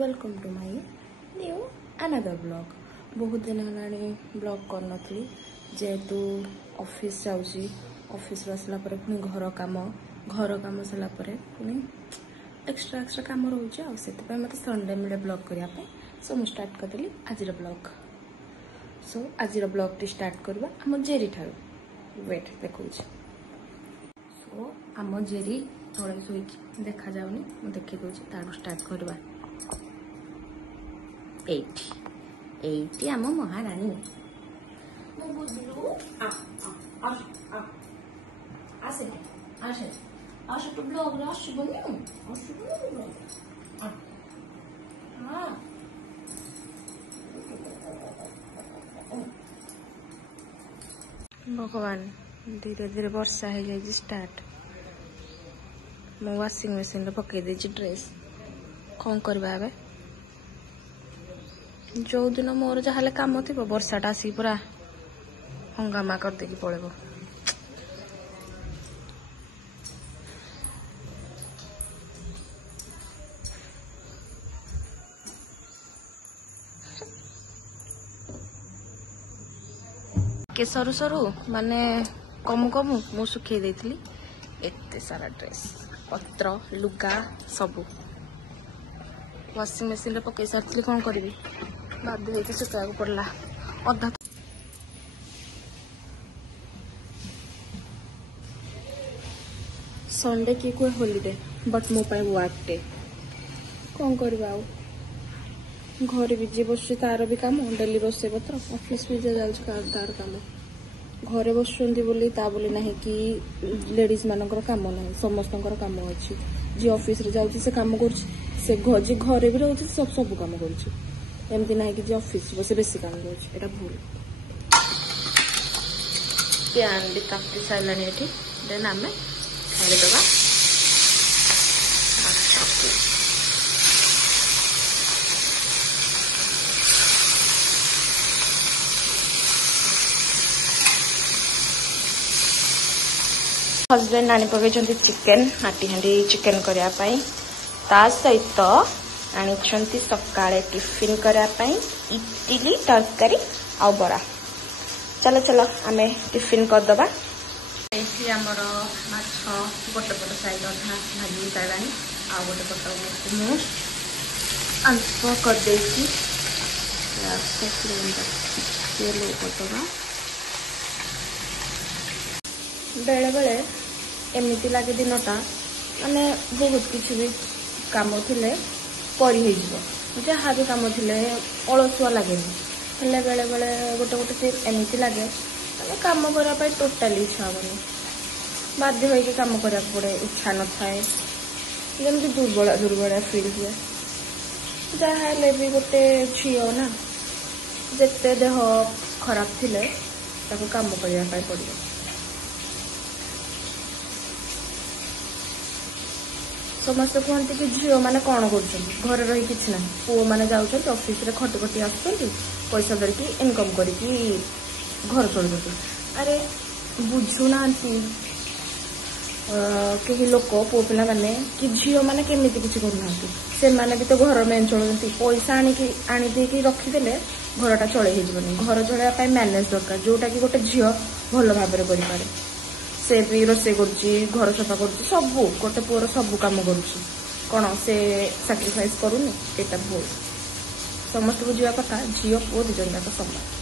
Welcome to my new another blog. बहुत दिन है ब्लॉग करनी जेहेतु ऑफिस जाऊँगी ऑफिस आसला पुणी घर काम सरला पुणी एक्स्ट्रा काम रोचे आते मत संडे मिले ब्लॉग करने सो मुझे स्टार्ट करदेली आज ब्लॉग। सो आज ब्लॉग टी स्टार्ट करवा आम जेरी ठारू वेट देखो। सो आम जेरी तले शोक देखा जाऊनी मुझे देखी दूसरी तारू स्टार्ट करवा। एटी आम महाराणी भगवान धीरे धीरे वर्षा हो जाए स्टार्ट। मो वाशिंग मशीन रे पकई दे ड्रेस कौन करवा ए जो दिन मोर जहाँ कम थी वर्षाटा आसिक पूरा हंगामा करदे पड़ेब। के सरू सरू माने कमु कमु मु सुखे देती एते सारा ड्रेस पत्र लुगा सबू वाशिंग मशीन रे पकई सारी कौन करी बाध्य होती सुखा पड़ला अधा। संडे की कोई हॉलीडे बट मो पाई वर्क डे कौन करवा घर भी जी बस तार भी काम डेली रोसे पत्र ऑफिस भी जा तार काम घरे बसुंदी बोली ता बोली नहीं कि लेडीज मानकर काम ना समस्त काम अच्छी जी ऑफिस रे जाउची से काम कर से जी घरे भी रोचे सब काम कर एमती ना कि ऑफिस बस बेसी काम कर भूल। प्यान भी काटी सारा देन आम छाड़ीदे हजबैंड आनी पकई चिकेन हाटी हांडी चिकेन करने ता सहित आनी सकाळे टिफिन करने इडली तरकारी आ बरा। चलो चलो आमे टिफिन करदबा। आमर माछ गोटे पट साइड अधा भाजी सारा आ गोटे पट मु अल्प करदे करदबा। बेले बेले एमती लगे दिनटा माने बहुत किसी भी काम थिले करी जहाँ भी काम थिले अलसुआ लगे हेल्ले बेले बेले गोटे गोटे एमती लगे माने काम करने टोटाली इच्छा हेनी बाध्य होगी काम करा पड़े इच्छा न थाए जमी दुर्बल दुर्बल फिल हुए जहाँ भी गोटे झील ना जिते देह खराब थिले ताको काम करने पड़े। समस्त कहते कि झील मैंने कौन कर घर रही किसी ना पुओ मैंने जाऊँ ऑफिस रे खटी खटी आसुँच पैसा धरिकी इनकम करके घर चलुँच। अरे बुझुना कहीं लोक पुओ पिला माने कि झील मैंने केमी किसी करना से माने भी तो घर मेन चलुँच पैसा आनी रखीदे घरटा चलई घर चलवाई मैनेज दरकार जोटा कि गोटे झील भल भाव करें से भी रोसे घर सफा कर सबू गोटे पुअर सबू कम कौन से साक्रिफाइस करूनी एटा भूल समस्त बुझा कथा झील पुओ दिजन जाक समान।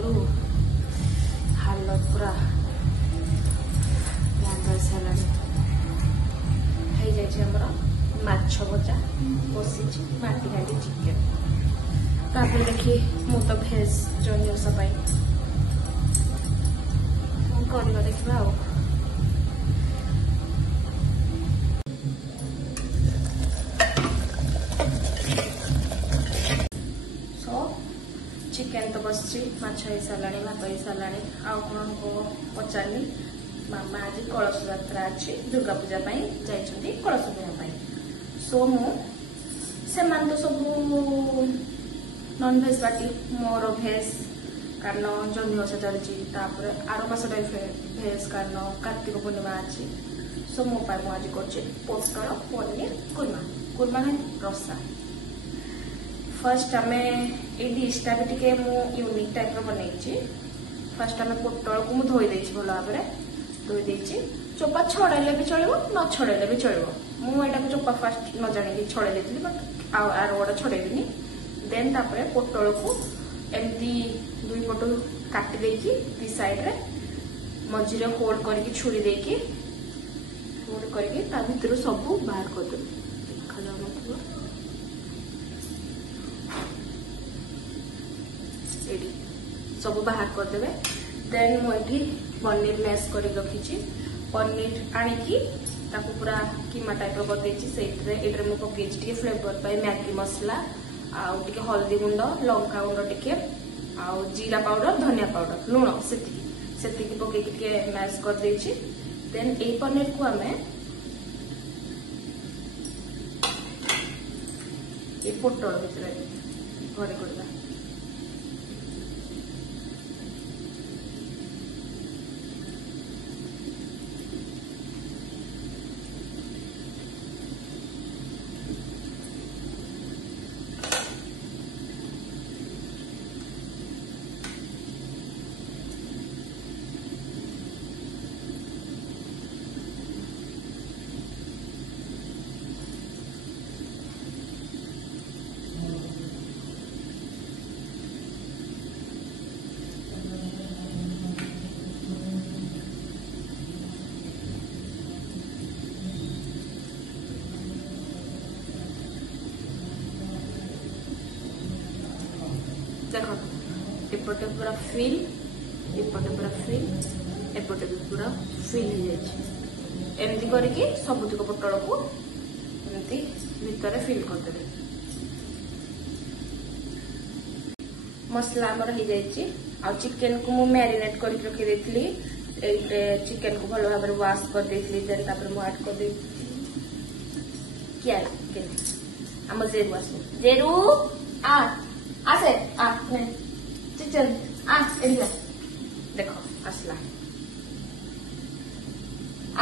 करू हालत पूरा सारा माछ भजा बसी माटी हांडी चिकेन तापर देखी मु तो भेज जनियोसा करवा देखा आ चिकेन तो बस माछ हो सारा भात हो सारा आउ कौन को पचारि मामा आज कलश यात्रा अच्छी दुर्गा पूजा जाइछन्ति कलश पूजा सो मु से तो सब नॉन भेज पार्टी मोर भेज कारण जन्म ओषा चलती आर मासटा भेज कारण कार्तिक पूर्णिमा अच्छी सो मो आज कर पोटल पनीर कुर्मा कुर्मा रसा फर्स्ट आम ये डिशटा भी टे यूनिक टाइप बनई फर्स्ट आम पोटल को मुझे धोई भल भाव धोई चोपा छड़े भी चलो न छड़े भी चलो मुझे चोपा फास्ट न जाणी छड़े थी बट आर गोड़ा छड़ेबी देन तापर पोटल को एमती दुई पटू काटी देकी दी साइड रे मझीरे होल्ड करके छुरी देकी होल्ड करके ता भीतर सब बाहर कर दे देखा जाउनथबो एडी सब बाहर कर देबे देन मोठी पनीर मैश कर रखी पनीर आनिकी ताको पूरा कीमा टाइप कर देछि सेइतरे एडरे मु पकेछि टिके फ्लेवर पाई मैगी मसला आउ टिके हल्दी गुंड लंका गुंड टिके आउ जीरा पाउडर धनिया पाउडर लुण सेति पके टिके मैश कर देछि देन ए पनीर को हमें ए पोटल भितर घरे करबा देखो एपटे पूरा फिल एपटे पूरा फिल एपटे भी पूरा फिल हो जाए एमती करके सबुतिक पोटल को एमती भितर फिल करदे मसला आमर हो जाए आ चिकेन को मु मैरिनेट करके रखी देथिली चिकेन को भल भाव वाश कर देथिली देन तापर मु ऐड कर दे क्या के हम जेरू आसो जेरू आ आसे आ नहीं चिकन आ एलिया देखो असला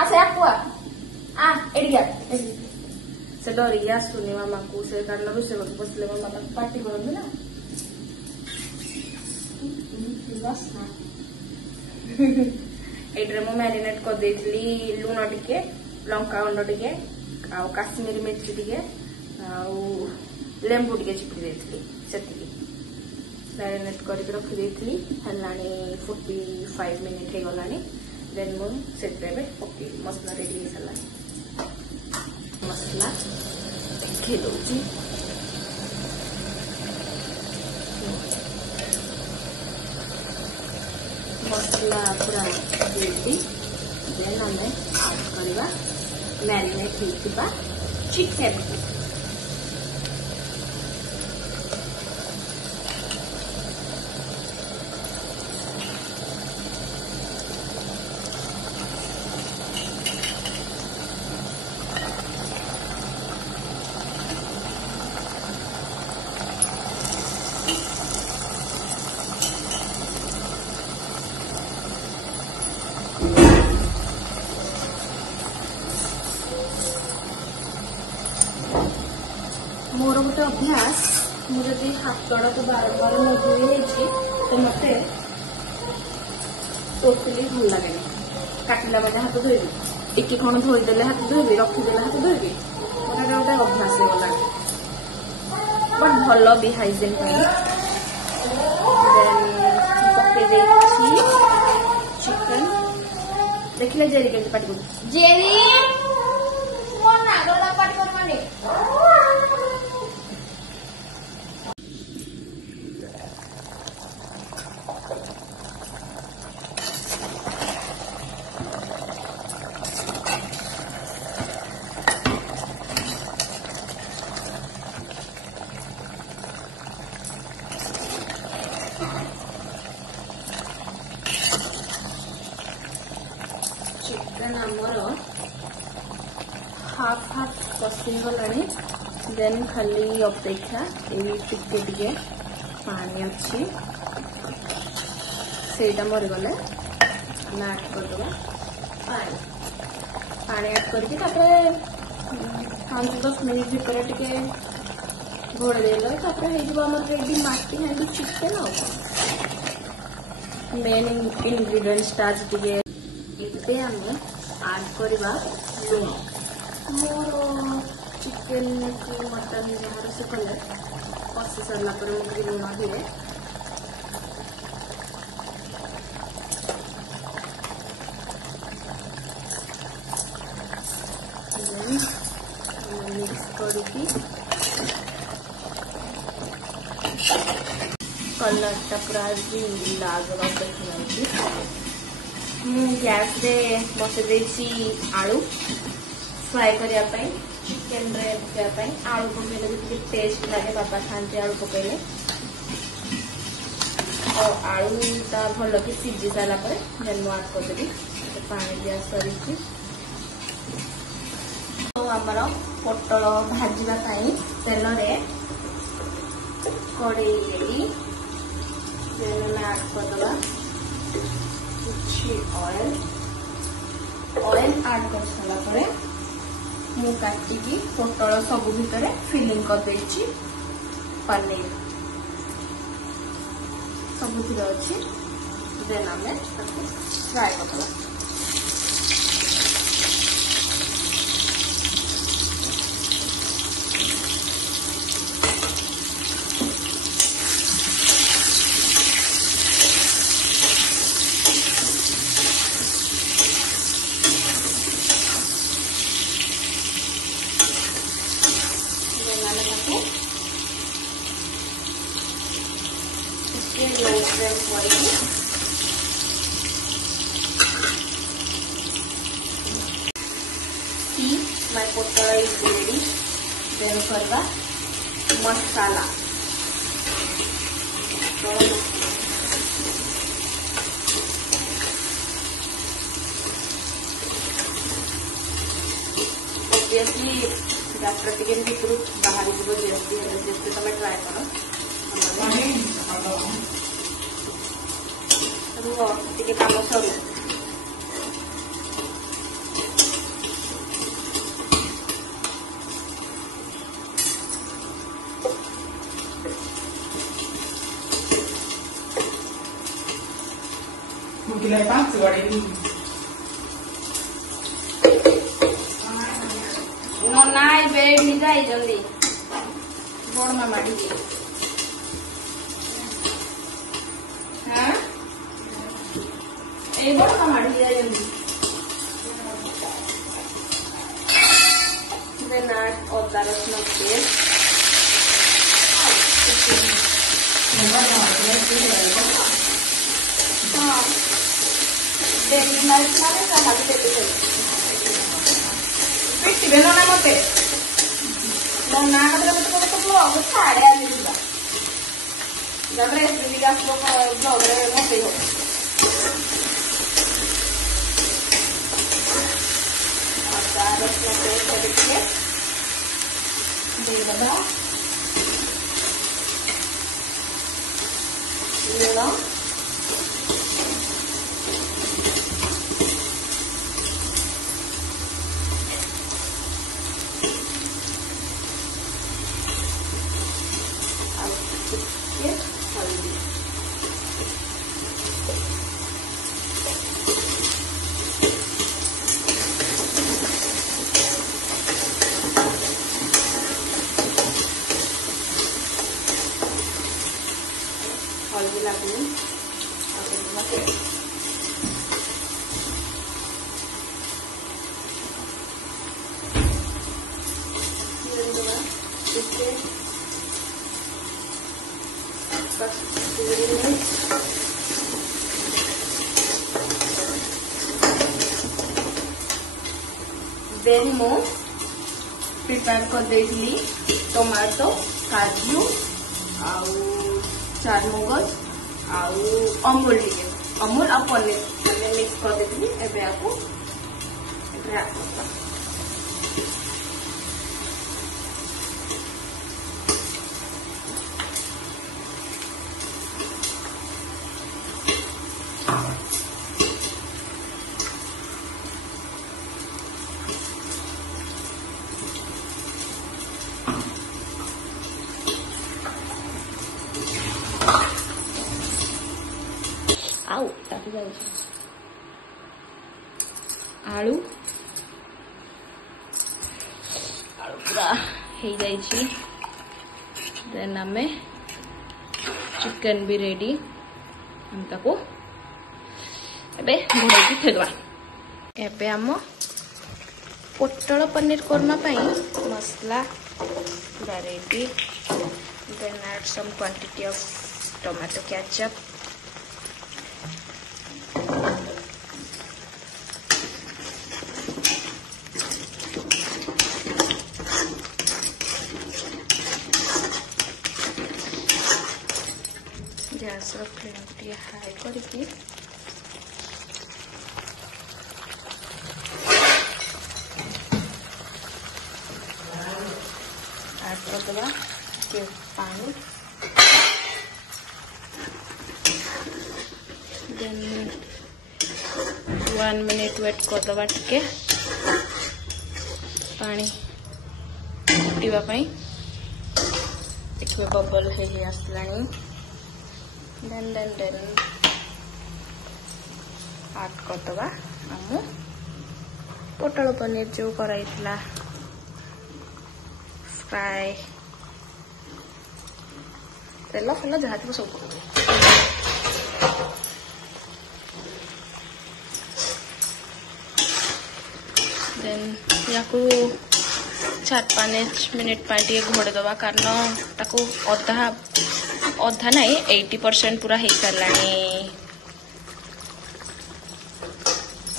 आसे आकुआ आ एलिया से डरी गया सुनी मामा को से कारण रुसे बसले मामा पार्टी करन ना बस ना एड्रे मो मैरिनेट कर देथली लूण टिके लंका गुंड टिके आ काश्मीरी मिर्ची टिके आ लेंबू टिके चिपी देथली सेति मैरिनेट करके रखी देथली हलानी 45 मिनिट हे गलानी देन मु सेते पके मसला रेडी हे सला मसला देखि दोची मसला पूरा रेडी देन हमें ऐड करबा मैरिनेट हेतिबा चिकन मोर गोटे अभ्यास मुझे हाथड़ा को बारंबार न धोई तो मत टोटली भल लगे काटिला बेले हाथ धोबी टिके खण धोईदे हाथ धोबी रखीदे हाथ धोबी मोर गोटे अभ्यास हो गला बट भल भी हाइजीन देखिले जेरी के पार्टी कर जेरी मोर ना गला पार्टी कर माने चिकन आमर हाफ हाफ कषि गलानी देन खाली अपेक्षा टिके टिके पानी अच्छी सेटा मरीगले ऐड करदे पानी ऐड करके 5-10 मिनट भितर टिके घोड़े देले रेडी माटी हांडी चिकन मेन इनग्रेडिएंट स्टार्च टिके इतने आम आड करवा लुण मोर चिकेन की मटन जहाँ से कले कषि सारा मुझे लुण दिए मिक्स करके कलरटा पूरा लाल देखा गैस रे बसई आलू फ्राए करने चिकेन रे पकाई आलू पकड़े भी टेस्ट लगे बापा खाते आलू पकड़े और आलूटा भल कि सीझी सारा देन मुझे आड करदेवी पानी दिया सरी आमर पोटल भाजवाई तेल कड़े आड करदे ऑयल ऐड कर सारा मु काटिकी पोटल सब भितर फिलिंग कर देछि पनीर सब अच्छी देन आम फ्राए करदे My potato is ready. Then करवा मसाला ऑब्वियसली डाक्टर टिके भितर बाहर जीव जेस्ती तुम ट्राए कर रुह टिके काम सरू नाई बेड ही जाए जल्दी बड़ मामा डी हाँ ए बड़ मामा डी जाए जल्दी देन ऐड अदा रसुन पेस्ट हाँ डेली मार्च मारे हाथ देते पिटी बेलो ना मते मो ना कदरे मते को ब्लॉग छाड़े आ दिला जब रेसिपी का ब्लॉग रे मते हो अदा रसुन पेस्ट देखिए दे दबा लूण देन मो प्रिपेयर कर देली टमाटो काजू आउ चारमगज आउ अमूल टिके अमूल आ पनीर मैंने मिक्स कर देली एबे आपको आउ ताकि जाऊ आलू आलू पूरा हो जाइए देन आम चिकन भी रेडी हम ताको एबे घोड़ाई फेदवा एबे आम पोटल पनीर कोरमा पाई मसला पूरा ready then add some quantity of tomato ketchup gas flame टे हाई करके ऐड करदेवा पानी देन 1 मिनट वेट करदेवा टिके पानी फुटापी देखिए बबल हो आसलानी देन ऐड करदेवा आम पोटल पनीर जो कराई फ्राए तेल फेल जहाँ थी सब देन या 4-5 मिनट घोड़े दबा कारण ताको अधा नहीं 80% पूरा हो सारा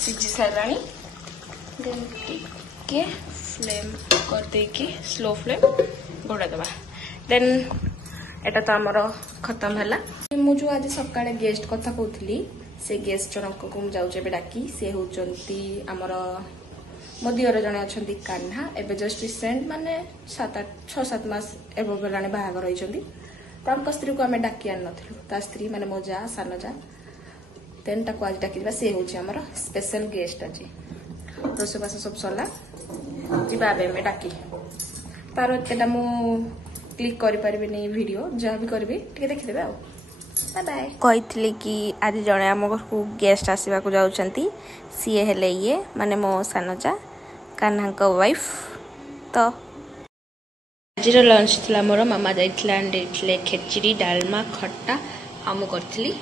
सिझी सारा देन टिके फ्लेम कर देकी स्लो फ्लेम घोड़ा दबा देन एटा तो आमर खत्म है मुझे आज सकाଳେ गेस्ट कथा कहूली से गेस्ट जनक को मुझे डाकी से होती आमर मो दियर जड़े अच्छा कान्हा एवं जस्ट रिसेंट माने 6-7 मास एवं बेलाने बाहागर रही तो स्त्री को आम डाकी आन ता स्त्री माने मो जा सान जा देन ताको आज डाकी से हूँ आमर स्पेशल गेस्ट आज रोषेबास सब सरला जा डाकी तार एटा मु क्लिक करि वीडियो जहाँ भी करी देखिदेवे आ बाय कही कि आज जड़े आम घर को गेस्ट आसवा जाऊँगी सी हेले ये माने मो सानजा कान्हा वाइफ तो आज लंच थी मोर मामा जाइए खेचड़ी डालमा खट्टा आम करी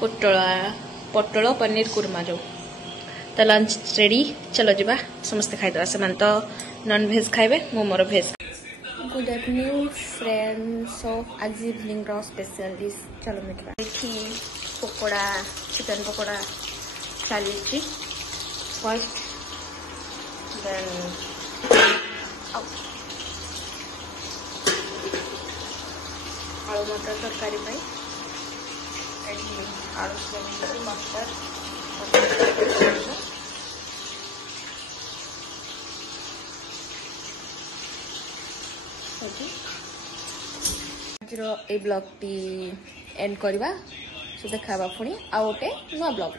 पोटल पनीर कुरमा जो तो लंच रेडी चलो जा समस्ते खाईदे से तो नॉन भेज खाइबे मो मोर भेज गुड इवनिंग फ्रेंड्स ऑफ आज इवनिंग स्पेशल डिश चलो मिठा पकोड़ा चिकन पकोड़ा चली फर्स्ट देन आलू मटर तरकारी आलू मटर आज ब्लॉग टी एंड करवा देखा पुणी आउ गोटे नुआ ब्लॉग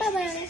बाय बाय।